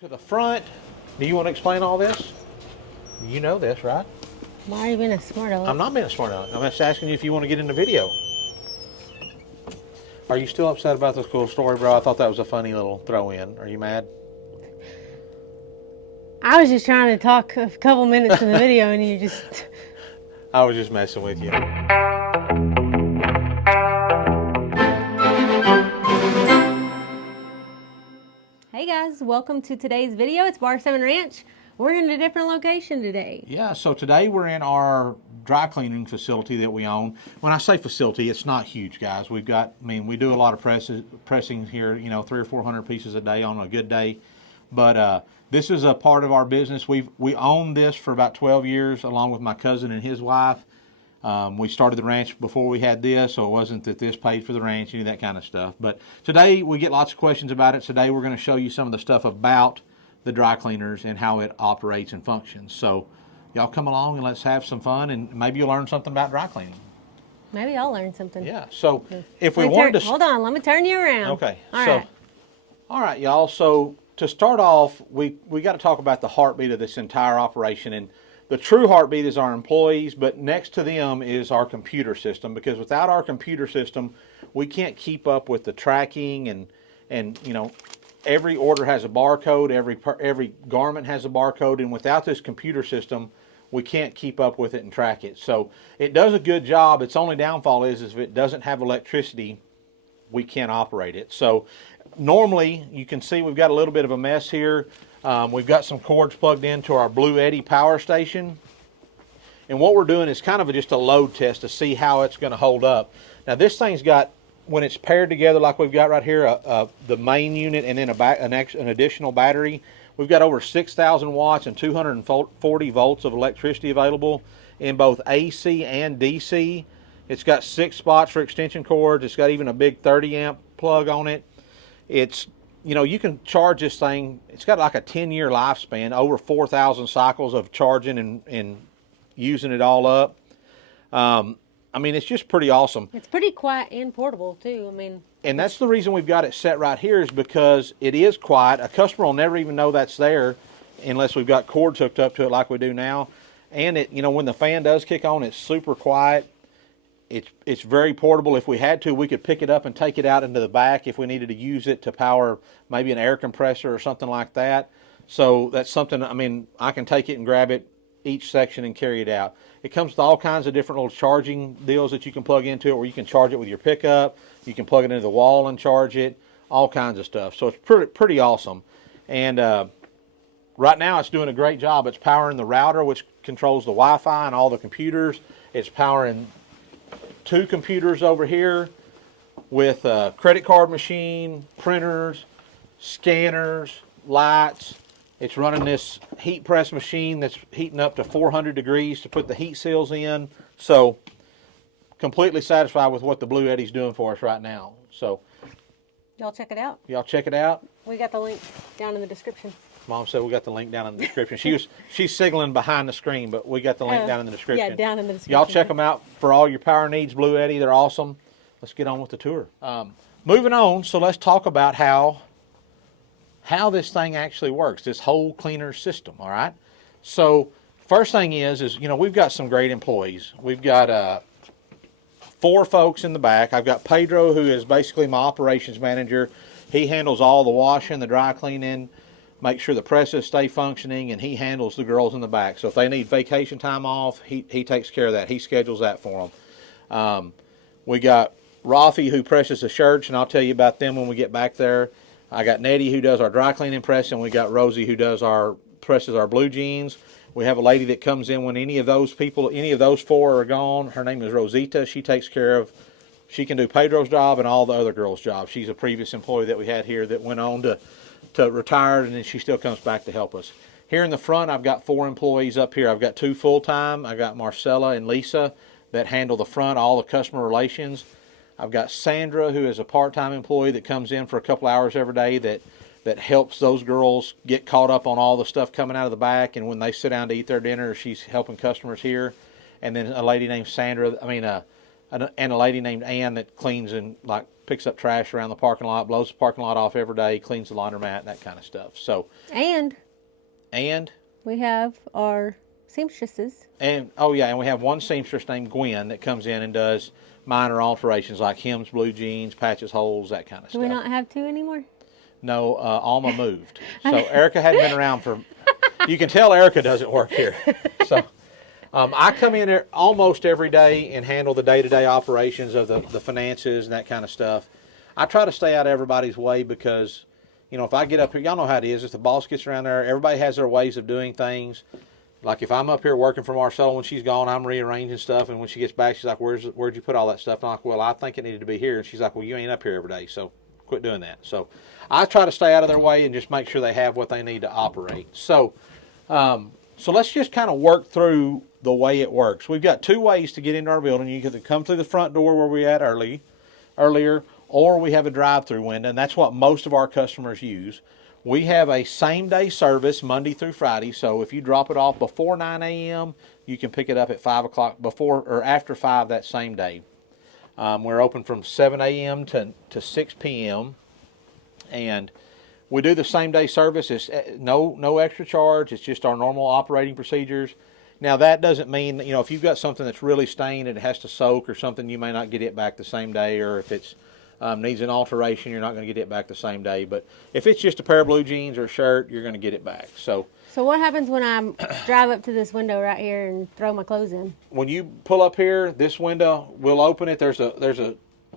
To the front. Do you want to explain all this? You know this, right? Why are you being a smart aleck? I'm not being a smart aleck. I'm just asking you if you want to get in the video. Are you still upset about this cool story, bro? I thought that was a funny little throw in. Are you mad? I was just trying to talk a couple minutes in the video and you just... I was just messing with you. Hey guys, welcome to today's video. It's Bar 7 Ranch. We're in a different location today. Yeah, so today we're in our dry cleaning facility that we own. When I say facility, it's not huge, guys. We do a lot of pressing here, 300 or 400 pieces a day on a good day. But this is a part of our business. We own this for about 12 years along with my cousin and his wife. We started the ranch before we had this, so it wasn't that this paid for the ranch, any of that kind of stuff. But today we get lots of questions about it. Today we're going to show you some of the stuff about the dry cleaners and how it operates and functions. So y'all come along and let's have some fun, and maybe you'll learn something about dry cleaning. Maybe I'll learn something. Yeah, so if we wanted to... Hold on, let me turn you around. Okay, All right, y'all. So to start off, we got to talk about the heartbeat of this entire operation. And the true heartbeat is our employees, but next to them is our computer system, because without our computer system, we can't keep up with the tracking and every order has a barcode, every garment has a barcode, and without this computer system, we can't keep up with it and track it. So it does a good job. Its only downfall is if it doesn't have electricity, we can't operate it. So normally, you can see we've got a little bit of a mess here. We've got some cords plugged into our bluetti power station. And what we're doing is kind of just a load test to see how it's going to hold up. Now this thing's got, when it's paired together like we've got right here, the main unit and then an additional battery, we've got over 6,000 watts and 240 volts of electricity available in both AC and DC. It's got 6 spots for extension cords. It's got even a big 30 amp plug on it. It's, you can charge this thing. It's got like a 10-year lifespan, over 4,000 cycles of charging and using it all up. It's just pretty awesome. It's pretty quiet and portable too. And that's the reason we've got it set right here, is because it is quiet. A customer will never even know that's there unless we've got cords hooked up to it like we do now. And it, when the fan does kick on, it's super quiet. It's very portable. If we had to, we could pick it up and take it out into the back if we needed to use it to power maybe an air compressor or something like that. So that's something, I can take it and grab it each section and carry it out. It comes with all kinds of different little charging deals that you can plug into it, where you can charge it with your pickup. You can plug it into the wall and charge it, all kinds of stuff. So it's pretty awesome. And right now it's doing a great job. It's powering the router, which controls the Wi-Fi and all the computers. It's powering 2 computers over here with a credit card machine, printers, scanners, lights. It's running this heat press machine that's heating up to 400 degrees to put the heat seals in. So completely satisfied with what the Bluetti's doing for us right now. So y'all check it out. Y'all check it out. We got the link down in the description. Mom said we got the link down in the description. She's signaling behind the screen, but we got the link down in the description. Yeah, down in the description. Y'all check them out for all your power needs, Bluetti. They're awesome. Let's get on with the tour. Moving on, so let's talk about how this thing actually works, this whole cleaner system, all right? So first thing is we've got some great employees. We've got 4 folks in the back. I've got Pedro, who is basically my operations manager. He handles all the washing, the dry cleaning, make sure the presses stay functioning, and he handles the girls in the back. So if they need vacation time off, he takes care of that. He schedules that for them. We got Rafi, who presses the shirts, and I'll tell you about them when we get back there. I got Nettie, who does our dry cleaning press, and we got Rosie, who does presses our blue jeans. We have a lady that comes in when any of those 4 are gone. Her name is Rosita. She can do Pedro's job and all the other girls' jobs. She's a previous employee that we had here that went on to retire, and then she still comes back to help us. Here in the front, I've got 4 employees up here. I've got 2 full-time. I got Marcella and Lisa that handle the front, all the customer relations. I've got Sandra, who is a part-time employee that comes in for a couple hours every day that helps those girls get caught up on all the stuff coming out of the back, and when they sit down to eat their dinner, she's helping customers here. And then a lady named Sandra, and a lady named Ann that cleans and picks up trash around the parking lot, blows the parking lot off every day, cleans the laundromat, that kind of stuff. So, And and we have our seamstresses. and oh yeah, and we have one seamstress named Gwen that comes in and does minor alterations like hems blue jeans, patches holes, that kind of Do stuff. we not have two anymore? No, Alma moved. So Erica hadn't been around for, you can tell Erica doesn't work here. So I come in there almost every day and handle the day-to-day operations of the finances and that kind of stuff. I try to stay out of everybody's way because, you know, if I get up here, y'all know how it is. If the boss gets around there, everybody has their ways of doing things. Like if I'm up here working for Marcella when she's gone, I'm rearranging stuff. And when she gets back, she's like, where'd you put all that stuff? And I'm like, well, I think it needed to be here. And she's like, well, you ain't up here every day, so quit doing that. So I try to stay out of their way and just make sure they have what they need to operate. So, so let's just kind of work through the way it works. We've got two ways to get into our building. You can come through the front door where we had earlier, or we have a drive-through window, and that's what most of our customers use. We have a same-day service Monday through Friday, so if you drop it off before 9 a.m., you can pick it up at 5 o'clock before or after 5 that same day. We're open from 7 a.m. to 6 p.m., and we do the same-day service. It's no extra charge. It's just our normal operating procedures. Now, that doesn't mean, you know, if you've got something that's really stained and it has to soak or something, you may not get it back the same day, or if it's needs an alteration, you're not going to get it back the same day. But if it's just a pair of blue jeans or a shirt, you're going to get it back. So what happens when I drive up to this window right here and throw my clothes in? when you pull up here, this window, we'll open it. There's a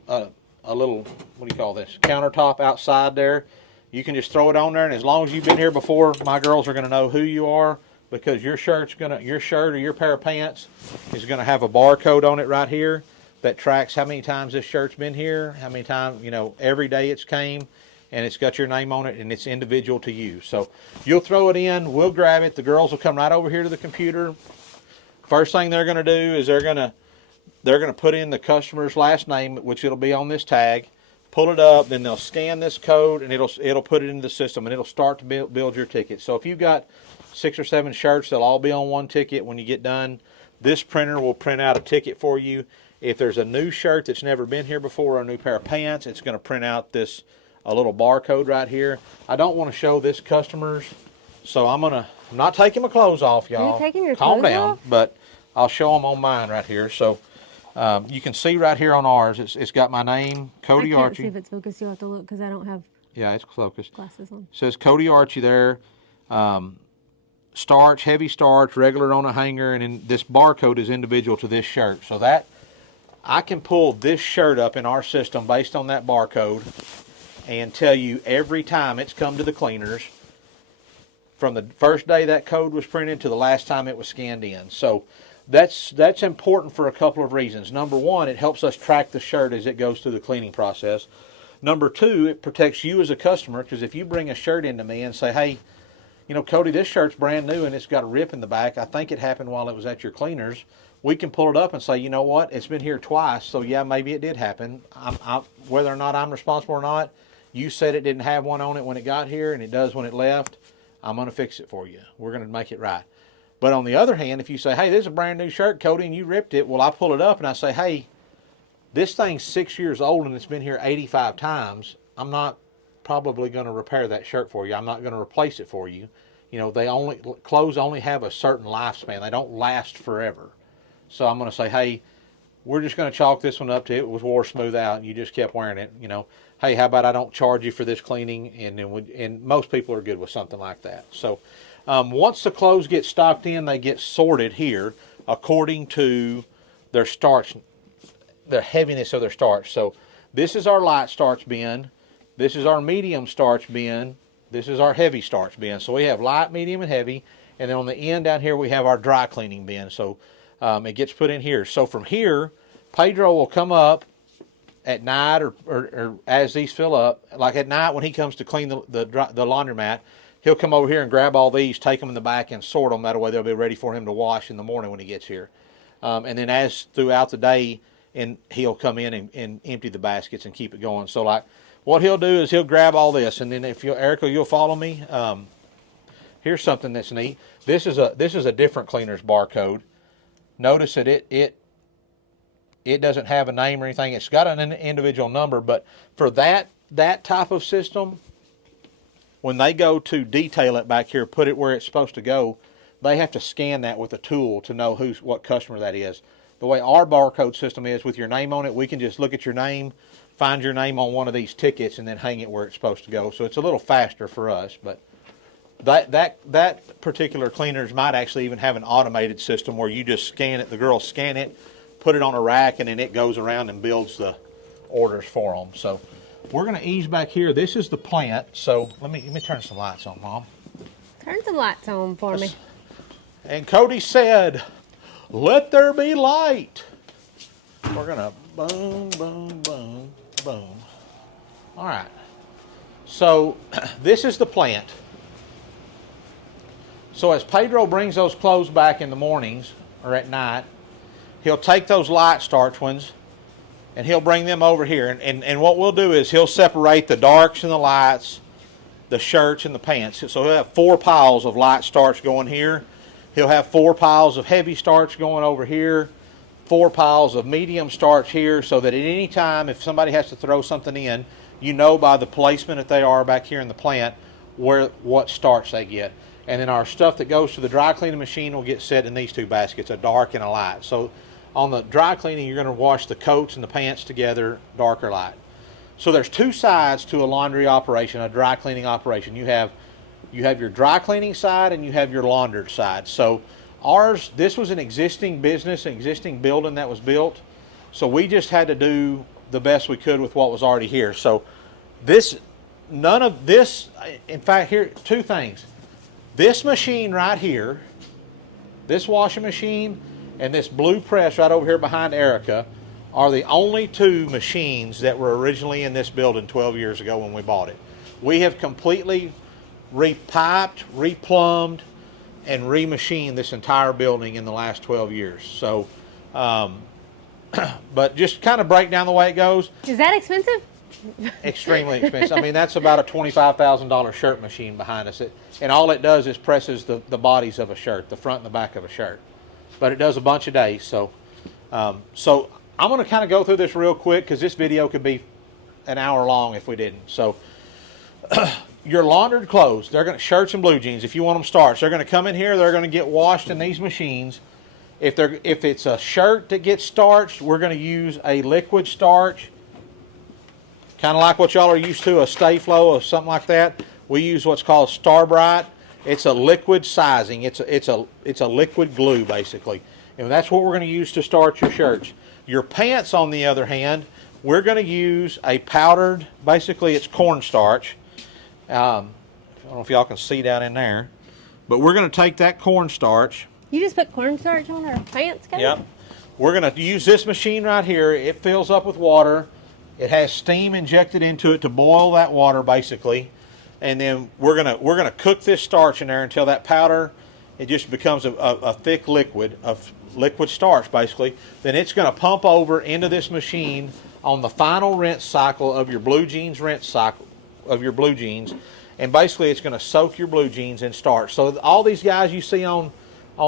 little, what do you call this, countertop outside there. You can just throw it on there, and as long as you've been here before, my girls are going to know who you are, because your shirt or your pair of pants is going to have a barcode on it right here that tracks how many times this shirt's been here, how many times, you know, every day it's came, and it's got your name on it, and it's individual to you. So you'll throw it in, we'll grab it, the girls will come right over here to the computer. First thing they're going to do is they're going to put in the customer's last name, which it'll be on this tag, pull it up, then they'll scan this code, and it'll put it into the system, and it'll start to build your ticket. So if you've got 6 or 7 shirts, they'll all be on one ticket. When you get done, this printer will print out a ticket for you. If there's a new shirt that's never been here before, or a new pair of pants, it's going to print out a little barcode right here. I don't want to show this customers, so I'm not taking my clothes off, y'all. Are you taking your Calm clothes down, off? but I'll show them on mine right here. So you can see right here on ours, it's got my name, Cody I can't Archie. see if it's focused. You'll have to look because I don't have Yeah, it's focused. glasses on. It says Cody Archie there. Starch, heavy starch, regular on a hanger, and then this barcode is individual to this shirt. So that I can pull this shirt up in our system based on that barcode and tell you every time it's come to the cleaners from the first day that code was printed to the last time it was scanned in. So that's important for a couple of reasons. Number one, it helps us track the shirt as it goes through the cleaning process. Number two, it protects you as a customer, because if you bring a shirt into me and say, hey, you know, Cody, this shirt's brand new and it's got a rip in the back, I think it happened while it was at your cleaners, we can pull it up and say, you know what, it's been here twice, so yeah, maybe it did happen. Whether or not I'm responsible or not, you said it didn't have one on it when it got here, and it does when it left. I'm going to fix it for you. We're going to make it right. But on the other hand, if you say, hey, this is a brand new shirt, Cody, and you ripped it, well, I pull it up and I say, hey, this thing's 6 years old and it's been here 85 times. I'm not probably going to repair that shirt for you. I'm not going to replace it for you. You know, clothes only have a certain lifespan. They don't last forever. So I'm going to say, hey, we're just going to chalk this one up to it was wore smooth out and you just kept wearing it. You know, hey, how about I don't charge you for this cleaning? And most people are good with something like that. So once the clothes get stocked in, they get sorted here according to their starch, the heaviness of their starch. So this is our light starch bin. This is our medium starch bin. This is our heavy starch bin. So we have light, medium, and heavy. And then on the end down here, we have our dry cleaning bin. So it gets put in here. So from here, Pedro will come up at night or as these fill up. Like at night when he comes to clean the laundromat, he'll come over here and grab all these, take them in the back, and sort them. That way they'll be ready for him to wash in the morning when he gets here. And then as throughout the day, and he'll come in and empty the baskets and keep it going. So like what he'll do is he'll grab all this, and then if Erica, you'll follow me. Here's something that's neat. This is a different cleaner's barcode. Notice that It doesn't have a name or anything. It's got an individual number, but for that type of system, when they go to detail it back here, put it where it's supposed to go, they have to scan that with a tool to know what customer that is. The way our barcode system is with your name on it, we can just look at your name, find your name on one of these tickets, and then hang it where it's supposed to go. So it's a little faster for us, but that particular cleaners might actually even have an automated system where you just scan it, the girls scan it, put it on a rack, and then it goes around and builds the orders for them. So we're going to ease back here. This is the plant. So let me turn some lights on, Mom. Turn some lights on for me. And Cody said, "Let there be light." We're going to boom, boom, boom, boom. All right. So this is the plant. So as Pedro brings those clothes back in the mornings or at night, he'll take those light starch ones and he'll bring them over here. And what we'll do is he'll separate the darks and the lights, the shirts and the pants. So he'll have 4 piles of light starch going here. He'll have 4 piles of heavy starch going over here, 4 piles of medium starch here, so that at any time if somebody has to throw something in, you know by the placement that they are back here in the plant what starch they get. And then our stuff that goes to the dry cleaning machine will get set in these 2 baskets, a dark and a light. So on the dry cleaning, you're going to wash the coats and the pants together, dark or light. So there's 2 sides to a laundry operation, a dry cleaning operation. You have your dry cleaning side and you have your laundered side. So this was an existing business, an existing building that was built. So we just had to do the best we could with what was already here. So none of this, in fact, here, 2 things. This machine right here, this washing machine, and this blue press right over here behind Erica are the only 2 machines that were originally in this building 12 years ago when we bought it. We have completely repiped, replumbed, and remachined this entire building in the last 12 years. So, but just kind of break down the way it goes. Is that expensive? Extremely expensive. I mean, that's about a $25,000 shirt machine behind us. And all it does is presses the bodies of a shirt, the front and the back of a shirt. But it does a bunch a day. So I'm going to kind of go through this real quick because this video could be an hour long if we didn't. So your laundered clothes, shirts and blue jeans, if you want them starched, they're going to come in here, they're going to get washed in these machines. If it's a shirt that gets starched, we're going to use a liquid starch. Kind of like what y'all are used to, a Stay Flow or something like that. We use what's called Star Bright. It's a liquid sizing. It's a liquid glue basically, and that's what we're going to use to starch your shirts. Your pants, on the other hand, we're going to use a powdered. Basically, it's cornstarch. I don't know if y'all can see down in there, but we're going to take that cornstarch. You just put cornstarch on our pants, Kevin? Yep. We're going to use this machine right here. It fills up with water. It has steam injected into it to boil that water basically, and then we're gonna cook this starch in there until that powder, it just becomes a thick liquid of liquid starch basically. Then it's going to pump over into this machine on the final rinse cycle of your blue jeans and basically it's going to soak your blue jeans in starch. So all these guys you see on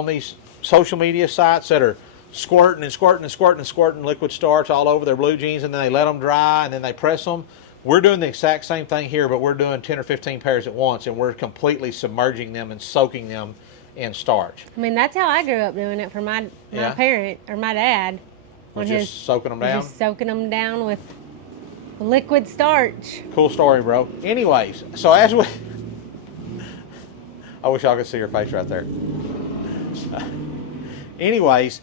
these social media sites that are squirting and squirting and squirting and squirting liquid starch all over their blue jeans, and then they let them dry and then they press them. We're doing the exact same thing here, but we're doing 10 or 15 pairs at once, and we're completely submerging them and soaking them in starch. I mean, that's how I grew up doing it for my parent or my dad. Just soaking them down? Just soaking them down with liquid starch. Cool story, bro. Anyways, so as we... I wish y'all could see her face right there. Anyways,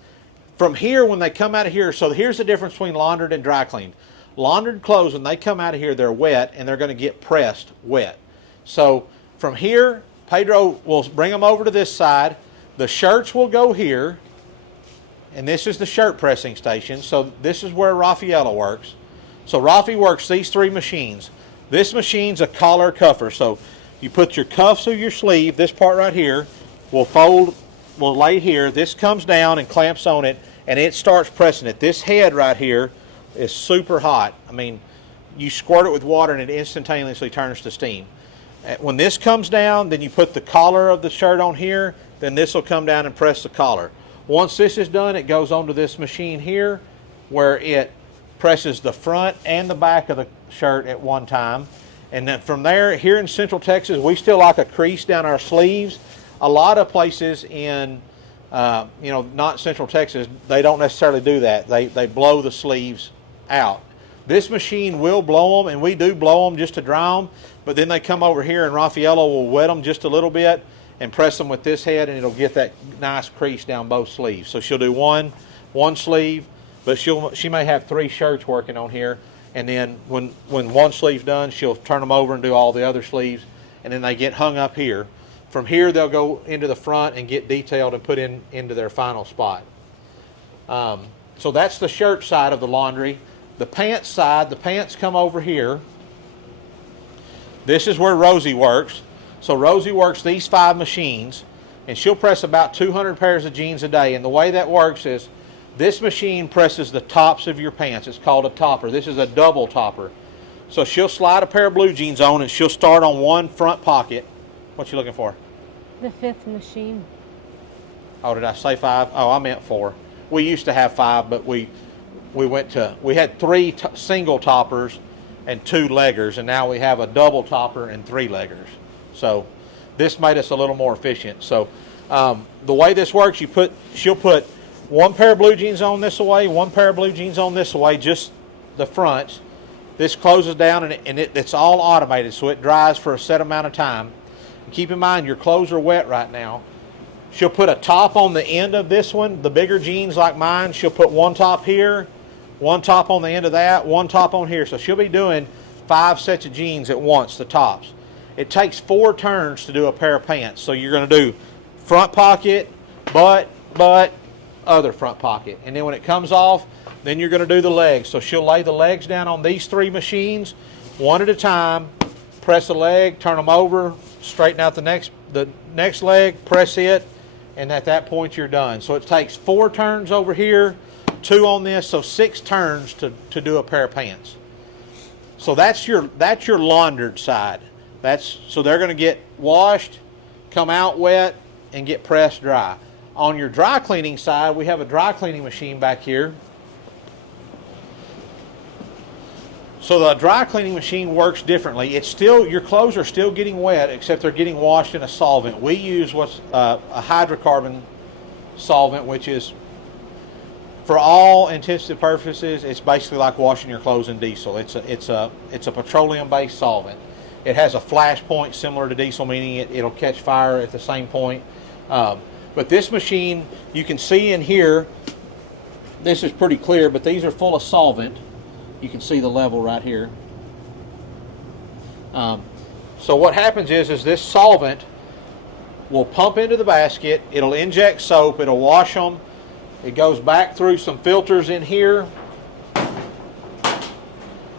from here, when they come out of here, so here's the difference between laundered and dry cleaned. Laundered clothes, when they come out of here, they're wet, and they're going to get pressed wet. So from here, Pedro will bring them over to this side. The shirts will go here, and this is the shirt pressing station. So this is where Rafaela works. So Rafi works these 3 machines. This machine's a collar cuffer. So you put your cuffs through your sleeve. This part right here will fold, will lay here. This comes down and clamps on it, and it starts pressing it. This head right here is super hot. I mean, you squirt it with water and it instantaneously turns to steam. When this comes down, then you put the collar of the shirt on here, then this will come down and press the collar. Once this is done, it goes onto this machine here, where it presses the front and the back of the shirt at one time. And then from there, here in Central Texas, we still like a crease down our sleeves. A lot of places in, not Central Texas, they don't necessarily do that. They blow the sleeves out. This machine will blow them, and we do blow them just to dry them, but then they come over here and Raffaello will wet them just a little bit and press them with this head, and it'll get that nice crease down both sleeves. So she'll do one sleeve, but she may have 3 shirts working on here. And then when one sleeve's done, she'll turn them over and do all the other sleeves, and then they get hung up here. From here, they'll go into the front and get detailed and put into their final spot. So that's the shirt side of the laundry. The pants side, the pants come over here. This is where Rosie works. So Rosie works these 5 machines, and she'll press about 200 pairs of jeans a day. And the way that works is, this machine presses the tops of your pants. It's called a topper. This is a double topper. So she'll slide a pair of blue jeans on, and she'll start on one front pocket. What you looking for? The 5th machine. Oh, did I say 5? Oh, I meant 4. We used to have 5, but we had 3 single toppers and 2 leggers, and now we have a double topper and 3 leggers. So this made us a little more efficient. So the way this works, she'll put 1 pair of blue jeans on this way, 1 pair of blue jeans on this way, just the fronts. This closes down, and it's all automated, so it dries for a set amount of time. And keep in mind, your clothes are wet right now. She'll put a top on the end of this one. The bigger jeans like mine, she'll put 1 top here, 1 top on the end of that, 1 top on here. So she'll be doing 5 sets of jeans at once, the tops. It takes 4 turns to do a pair of pants. So you're going to do front pocket, butt, other front pocket. And then when it comes off, then you're going to do the legs. So she'll lay the legs down on these 3 machines, one at a time, press a leg, turn them over, straighten out the next leg, press it, and at that point you're done. So it takes 4 turns over here, 2 on this, so 6 turns to do a pair of pants. So that's your laundered side. So they're going to get washed, come out wet, and get pressed dry. On your dry cleaning side, we have a dry cleaning machine back here. So the dry cleaning machine works differently. Your clothes are still getting wet, except they're getting washed in a solvent. We use what's a hydrocarbon solvent, which is, for all intents and purposes, it's basically like washing your clothes in diesel. It's a petroleum-based solvent. It has a flash point similar to diesel, meaning it'll catch fire at the same point. But this machine, you can see in here, this is pretty clear, but these are full of solvent. You can see the level right here. So what happens is this solvent will pump into the basket, it'll inject soap, it'll wash them, it goes back through some filters in here,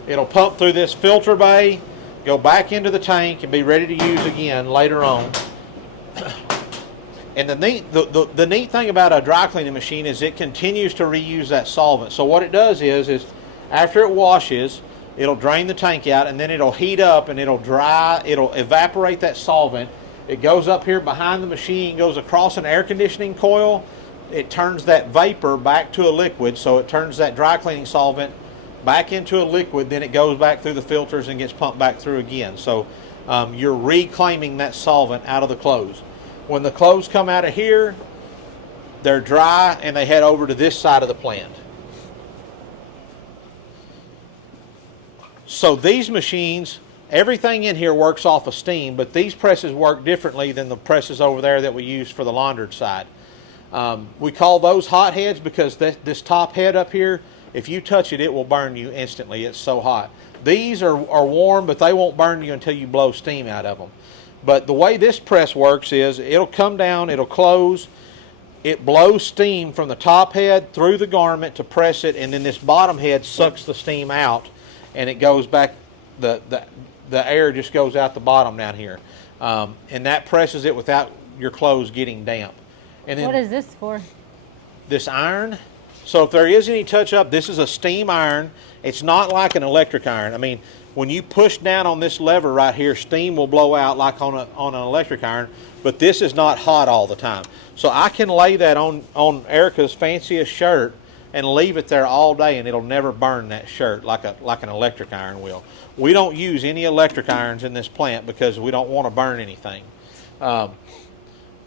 it'll pump through this filter bay, go back into the tank, and be ready to use again later on. And the neat thing about a dry cleaning machine is it continues to reuse that solvent. So what it does is after it washes, it'll drain the tank out, and then it'll heat up and it'll evaporate that solvent. It goes up here behind the machine, goes across an air conditioning coil. It turns that vapor back to a liquid, so it turns that dry cleaning solvent back into a liquid, then it goes back through the filters and gets pumped back through again. So you're reclaiming that solvent out of the clothes. When the clothes come out of here, they're dry and they head over to this side of the plant. So these machines, everything in here works off of steam, but these presses work differently than the presses over there that we use for the laundered side. We call those hot heads because this top head up here, if you touch it, it will burn you instantly. It's so hot. These are warm, but they won't burn you until you blow steam out of them. But the way this press works is it'll come down, it'll close, it blows steam from the top head through the garment to press it, and then this bottom head sucks the steam out, and it goes back, the air just goes out the bottom down here. And that presses it without your clothes getting damp. And then what is this for? This iron. So if there is any touch up, this is a steam iron. It's not like an electric iron. I mean, when you push down on this lever right here, steam will blow out like on an electric iron, but this is not hot all the time. So I can lay that on Erica's fanciest shirt, and leave it there all day, and it'll never burn that shirt like an electric iron will. We don't use any electric irons in this plant because we don't want to burn anything.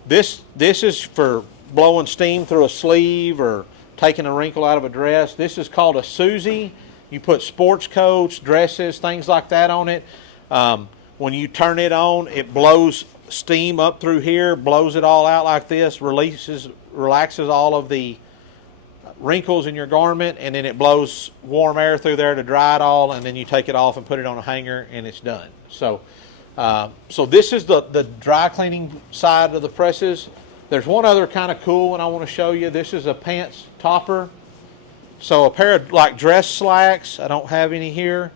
This is for blowing steam through a sleeve or taking a wrinkle out of a dress. This is called a Susie. You put sports coats, dresses, things like that on it. When you turn it on, it blows steam up through here, blows it all out like this, relaxes all of the wrinkles in your garment, and then it blows warm air through there to dry it all, and then you take it off and put it on a hanger, and it's done. So this is the dry cleaning side of the presses. There's one other kind of cool one I want to show you. This is a pants topper. So a pair of like dress slacks, I don't have any here.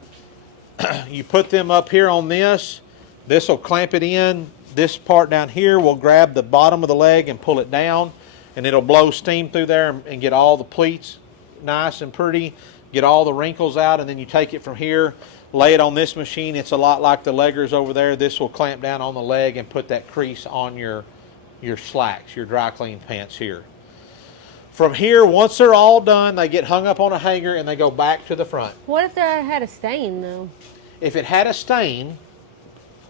You put them up here on this. This will clamp it in. This part down here will grab the bottom of the leg and pull it down, and it'll blow steam through there and get all the pleats nice and pretty, get all the wrinkles out, and then you take it from here, lay it on this machine. It's a lot like the leggers over there. This will clamp down on the leg and put that crease on your slacks, your dry clean pants here. From here, once they're all done, they get hung up on a hanger and they go back to the front. What if they had a stain though? If it had a stain,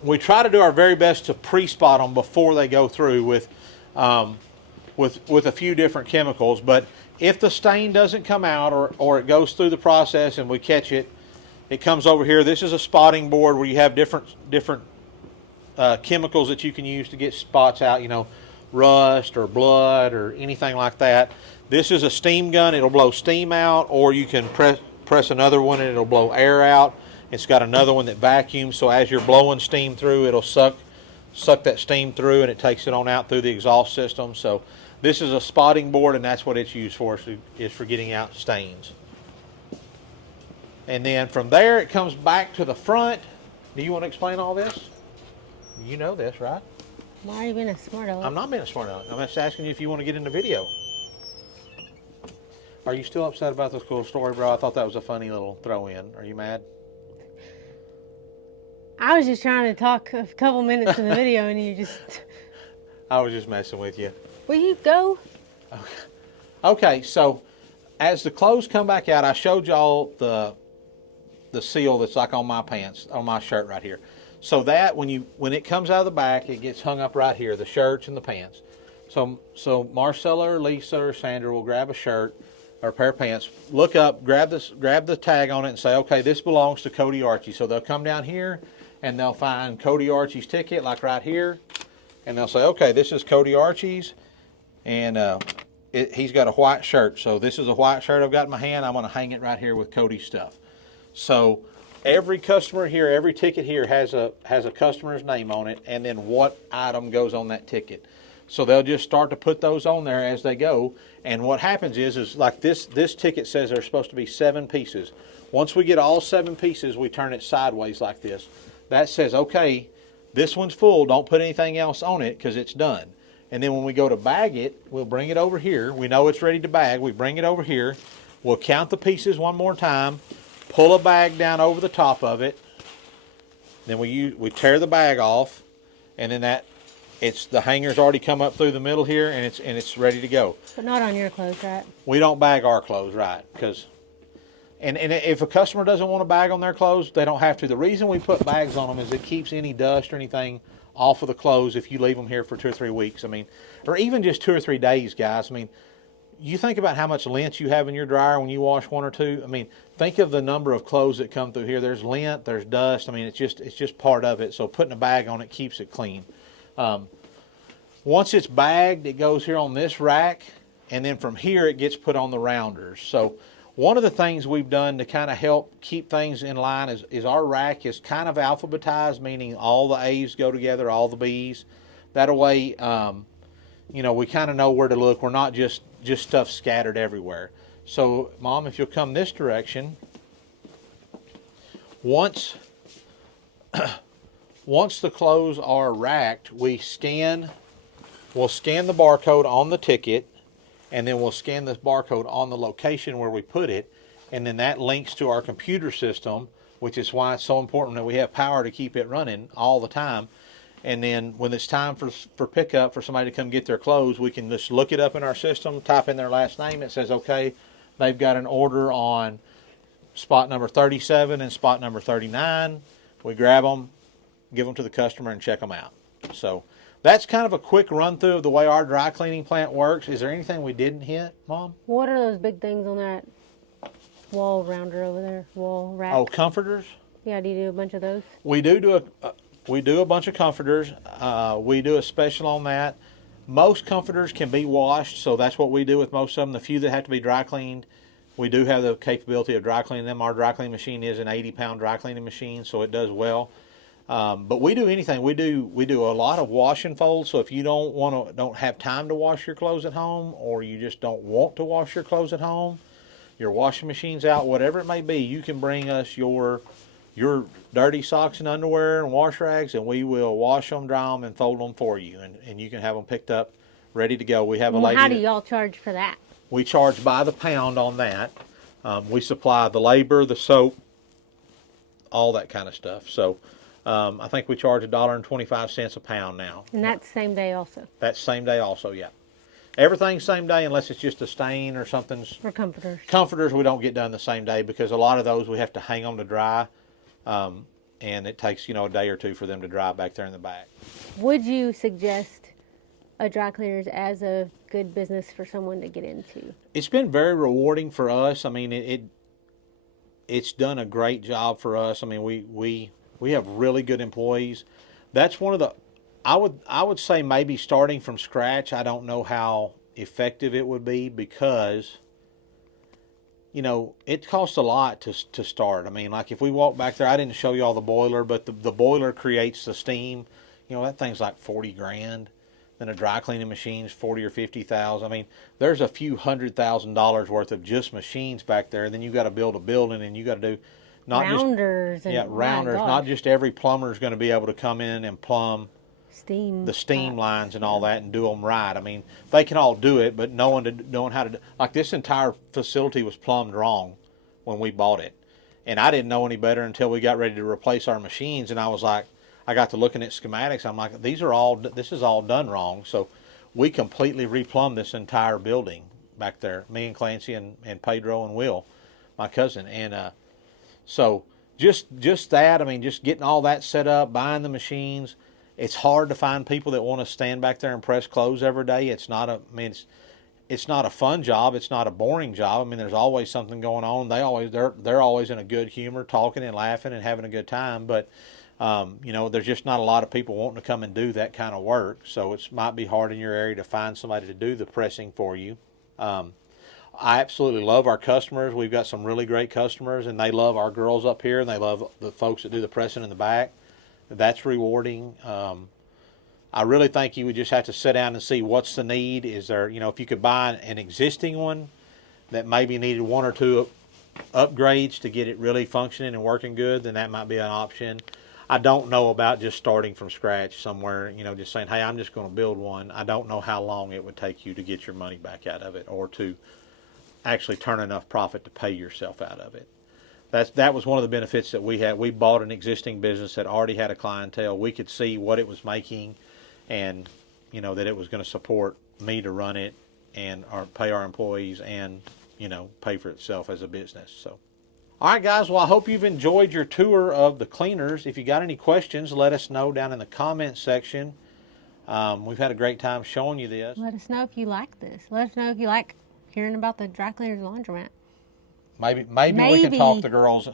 we try to do our very best to pre-spot them before they go through with a few different chemicals. But if the stain doesn't come out or it goes through the process and we catch it, it comes over here. This is a spotting board where you have different chemicals that you can use to get spots out, you know, rust or blood or anything like that. This is a steam gun. It'll blow steam out, or you can press another one and it'll blow air out. It's got another one that vacuums, so as you're blowing steam through, it'll suck that steam through, and it takes it on out through the exhaust system. So this is a spotting board, and that's what it's used for, is for getting out stains. And then from there, it comes back to the front. Do you want to explain all this? You know this, right? Why are you being a smart aleck? I'm not being a smart aleck. I'm just asking you if you want to get in the video. Are you still upset about this cool story, bro? I thought that was a funny little throw-in. Are you mad? I was just trying to talk a couple minutes in the video, and you just... I was just messing with you. Will you go? Okay, so as the clothes come back out, I showed y'all the seal that's like on my pants, on my shirt right here. So that when it comes out of the back, it gets hung up right here, the shirts and the pants. So Marcella or Lisa or Sandra will grab a shirt or a pair of pants, look up, grab the tag on it and say, okay, this belongs to Cody Archie. So they'll come down here and they'll find Cody Archie's ticket, like right here, and they'll say, okay, this is Cody Archie's, and he's got a white shirt. So this is a white shirt I've got in my hand. I'm going to hang it right here with Cody's stuff. So every customer here, every ticket here has a customer's name on it, and then what item goes on that ticket. So they'll just start to put those on there as they go. And what happens is like this ticket says there's supposed to be 7 pieces. Once we get all 7 pieces, we turn it sideways like this. That says, okay, this one's full. Don't put anything else on it because it's done. And then when we go to bag it, we'll bring it over here. We know it's ready to bag. We bring it over here. We'll count the pieces one more time. Pull a bag down over the top of it. Then we tear the bag off, and then the hanger's already come up through the middle here, and it's ready to go. But not on your clothes, right? We don't bag our clothes, right? And if a customer doesn't want to bag on their clothes, they don't have to. The reason we put bags on them is it keeps any dust or anything off of the clothes if you leave them here for 2 or 3 weeks. I mean, or even just 2 or 3 days, guys. I mean, you think about how much lint you have in your dryer when you wash 1 or 2. I mean, think of the number of clothes that come through here. There's lint, there's dust. I mean, it's just part of it. So putting a bag on it keeps it clean. Once it's bagged, it goes here on this rack, and then from here it gets put on the rounders. So one of the things we've done to kind of help keep things in line is our rack is kind of alphabetized, meaning all the A's go together, all the B's. That way, we kind of know where to look. We're not just stuff scattered everywhere. So, Mom, if you'll come this direction, once the clothes are racked, we'll scan the barcode on the ticket, and then we'll scan this barcode on the location where we put it, and then that links to our computer system, which is why it's so important that we have power to keep it running all the time. And then when it's time for pickup, for somebody to come get their clothes, we can just look it up in our system, type in their last name. It says, okay, They've got an order on spot number 37 and spot number 39. We grab them, give them to the customer, and check them out. So that's kind of a quick run through of the way our dry cleaning plant works. Is there anything we didn't hit, Mom? What are those big things on that wall rounder over there? Wall rack? Oh, comforters. Yeah, do you do a bunch of those? We do a bunch of comforters. We do a special on that. Most comforters can be washed, so that's what we do with most of them. The few that have to be dry cleaned, we do have the capability of dry cleaning them. Our dry cleaning machine is an 80-pound dry cleaning machine, so it does well. But we do anything. We do a lot of wash and fold. So if you don't have time to wash your clothes at home, or you just don't want to wash your clothes at home, your washing machine's out, whatever it may be, you can bring us your dirty socks and underwear and wash rags, and we will wash them, dry them, and fold them for you, and you can have them picked up, ready to go. We have a lady. How do y'all charge for that? We charge by the pound on that. We supply the labor, the soap, all that kind of stuff. So I think we charge $1.25 a pound now. And that's same day also? That's same day also, yeah. Everything's same day unless it's just a stain or something's. For comforters. Comforters we don't get done the same day because a lot of those we have to hang on to dry. And it takes, a day or two for them to dry back there in the back. Would you suggest a dry cleaners as a good business for someone to get into? It's been very rewarding for us. I mean, it's done a great job for us. I mean, we have really good employees. That's one of the, I would say maybe starting from scratch, I don't know how effective it would be because it costs a lot to start. I mean, like if we walk back there, I didn't show you all the boiler, but the boiler creates the steam. That thing's like $40,000. Then a dry cleaning machine's $40,000 or $50,000. I mean, there's a few $100,000 worth of just machines back there. Then you got to build a building, and you got to do rounders. Rounders. Not just every plumber is going to be able to come in and plumb the steam lines and all that and do them right. I mean, they can all do it, but knowing how to do, like this entire facility was plumbed wrong when we bought it, and I didn't know any better until we got ready to replace our machines. And I was like, I got to looking at schematics. I'm like, this is all done wrong. So we completely replumbed this entire building back there. Me and Clancy and Pedro and Will, my cousin, and so just that. I mean, just getting all that set up, buying the machines. It's hard to find people that want to stand back there and press clothes every day. It's not a fun job. It's not a boring job. I mean, there's always something going on. They're always in a good humor, talking and laughing and having a good time. But there's just not a lot of people wanting to come and do that kind of work. So it might be hard in your area to find somebody to do the pressing for you. I absolutely love our customers. We've got some really great customers, and they love our girls up here, and they love the folks that do the pressing in the back. That's rewarding. I really think you would just have to sit down and see what's the need. Is there, if you could buy an existing one that maybe needed one or two upgrades to get it really functioning and working good, then that might be an option. I don't know about just starting from scratch somewhere, just saying, hey, I'm just going to build one. I don't know how long it would take you to get your money back out of it or to actually turn enough profit to pay yourself out of it. That was one of the benefits that we had. We bought an existing business that already had a clientele. We could see what it was making and, that it was going to support me to run it and pay our employees and, pay for itself as a business. So, all right, guys. Well, I hope you've enjoyed your tour of the cleaners. If you got any questions, let us know down in the comment section. We've had a great time showing you this. Let us know if you like this. Let us know if you like hearing about the dry cleaners laundromat. Maybe we can talk the girls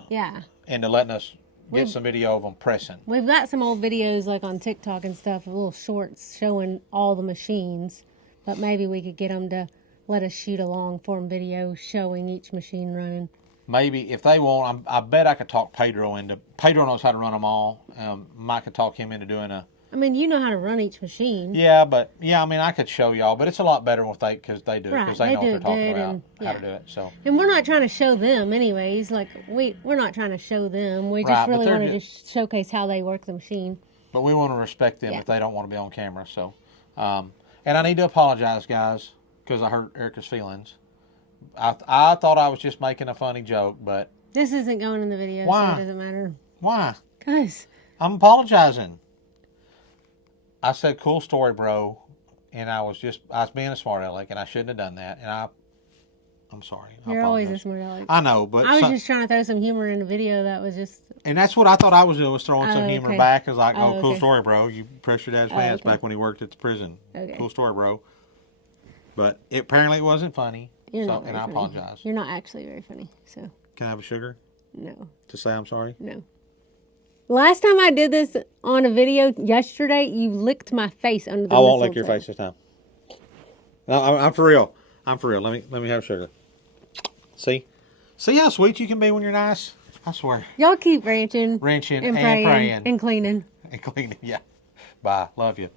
into letting us get some video of them pressing. We've got some old videos like on TikTok and stuff, little shorts showing all the machines, but maybe we could get them to let us shoot a long form video showing each machine running. Maybe if they want, I bet I could talk Pedro into. Pedro knows how to run them all. Mike could talk him into doing a. I mean, you know how to run each machine. Yeah, I mean, I could show y'all, but it's a lot better because they do it, because they know what they're talking about, how to do it. So. And we're not trying to show them, anyways. Like we're not trying to show them. We just really want to just showcase how they work the machine. But we want to respect them if they don't want to be on camera. So, and I need to apologize, guys, because I hurt Erica's feelings. I thought I was just making a funny joke, but this isn't going in the video, so it doesn't matter. Why? Because I'm apologizing. I said, cool story, bro, and I was being a smart aleck, and I shouldn't have done that, and I'm sorry. You're always a apologize. smart aleck. I know, but I was just trying to throw some humor in the video. That was just. and that's what I thought I was doing, was throwing some humor okay. back. Cause like, Oh, cool okay. story, bro. You pressed your dad's pants okay. back when he worked at the prison. Okay. Cool story, bro. But apparently it wasn't funny. You're so, not very and I funny. apologize. You're not actually very funny. So. Can I have a sugar No. to say I'm sorry? No. Last time I did this on a video yesterday, you licked my face under the I won't lick mistletoe. your face this time. No, I'm for real. I'm for real. Let me have sugar. See how sweet you can be when you're nice. I swear. Y'all keep ranching Ranching and and praying praying and cleaning. and cleaning. Yeah. Bye. Love you.